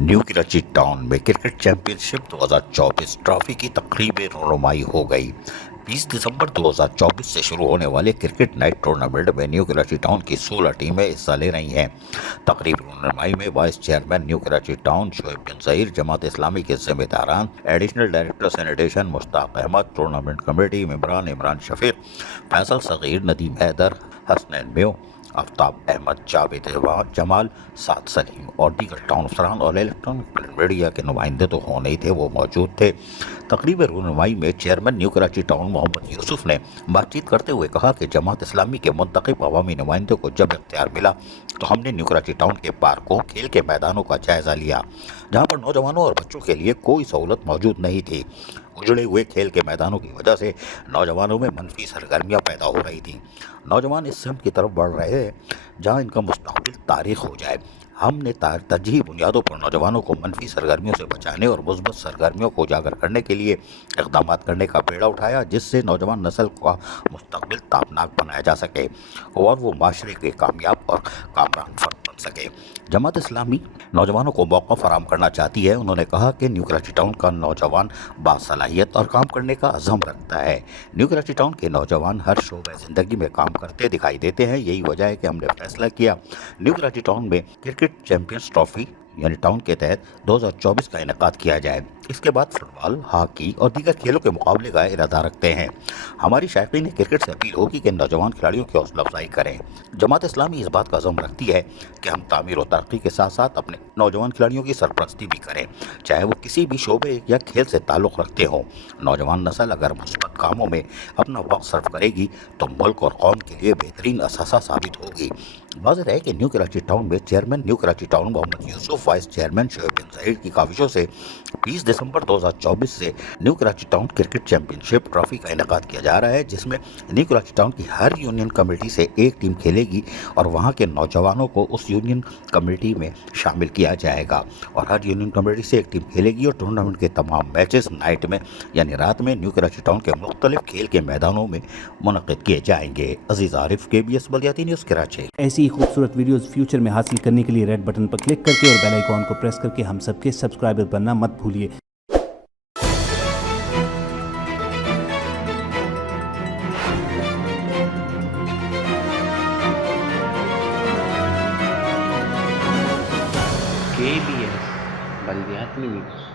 New Karachi town में cricket championship 2024 trophy की तकरीब रौनमाई हो गई। 20 दिसंबर 2024 से शुरू होने वाले क्रिकेट नाइट टूर्नामेंट में न्यू कराची टाउन की 16 टीमें हिस्सा ले रही हैं। तकरीब रौनमाई में vice chairman new Karachi town Shoaib bin Zaheer, Jamaat Islami के जिम्मेदारान, additional director sanitation Mushtaq Ahmed, tournament committee मेंबरान इमरान शफीक, फैसल सगीर, नदीम हैदर, हसनैन मेव, आफ्ताब अहमद, जावेद जमाल, साद सलीम और दीगर टाउन अफसरान और इलेक्ट्रॉनिक मीडिया के नुमाइंदे तो होने ही थे, वो मौजूद थे। तकरीब रहनुमाई में chairman new Karachi town Mohammad Yusuf ने बातचीत करते हुए कहा कि जमात इस्लामी के मुंतखब अवामी नुमाइंदों को जब इख्तियार मिला तो हमने न्यू कराची टाउन के पार्कों, खेल के मैदानों का जायज़ा लिया, जहाँ पर नौजवानों और बच्चों के लिए कोई सहूलत मौजूद नहीं थी। उजड़े हुए खेल के मैदानों की वजह से नौजवानों में मनफी सरगर्मियाँ पैदा हो रही थीं। नौजवान इस सिमत की तरफ बढ़ रहे हैं जहाँ इनका मुस्तकबिल तारीख हो जाए। हमने तरजीही बुनियादों पर नौजवानों को मनफी सरगर्मियों से बचाने और मुस्बत सरगर्मियों को उजागर करने के लिए इक़दाम करने का बेड़ा उठाया, जिससे नौजवान नस्ल का मुस्तकबिल ताबनाक बनाया जा सके और वो माशरे के कामयाब और कामरान फर्द बन सके। जमात इस्लामी नौजवानों को मौका फराम करना चाहती है। उन्होंने कहा कि न्यू कराची टाउन का नौजवान बासलाहियत और काम करने का अज़म रखता है। न्यू कराची टाउन के नौजवान हर शोबे ज़िंदगी में काम करते दिखाई देते हैं। यही वजह है कि हमने फैसला किया न्यू कराची टाउन में क्रिकेट चैंपियंस ट्रॉफी यानी टाउन के तहत 2024 का इनेकाद किया जाए। इसके बाद फुटबॉल, हॉकी और दीगर खेलों के मुकाबले का इरादा रखते हैं। हमारी शायकीन ने क्रिकेट से अपील होगी कि नौजवान खिलाड़ियों की हौसला अफजाई करें। जमात इस्लामी इस बात का अज़म रखती है कि हम तामीर और तरक्की के साथ साथ अपने नौजवान खिलाड़ियों की सरपरस्ती भी करें, चाहे वो किसी भी शोबे या खेल से ताल्लुक़ रखते हों। नौजवान नस्ल अगर मुस्बत कामों में अपना वक्त सर्फ करेगी तो मुल्क और कौम के लिए बेहतरीन असासा साबित होगी। वाज़ेह है कि न्यू कराची टाउन में chairman new Karachi town Mohammad Yusuf, vice chairman Shoaib bin Zaheer की काविशों से 20 दिसंबर 2024 से new Karachi town cricket championship trophy का इनेकाद किया जा रहा है, जिसमें न्यू कराची टाउन की हर यूनियन कमेटी से एक टीम खेलेगी और वहां के नौजवानों को उस यूनियन कमेटी में शामिल किया जाएगा और हर यूनियन कमेटी से एक टीम खेलेगी और टूर्नामेंट के तमाम मैचेस नाइट में यानी रात में न्यू कराची टाउन के मुख्तलिफ खेल के मैदानों में मुनक़िद किए जाएंगे। अजीज़ आरिफ, KBS बल्दियाती न्यूज़ कराची। ऐसी ही खूबसूरत वीडियोस फ्यूचर में हासिल करने के लिए रेड बटन पर क्लिक करके और बेल आइकॉन को प्रेस करके हम सबके सब्सक्राइबर बनना मत भूलिए। KBS बल्दियाती न्यूज़।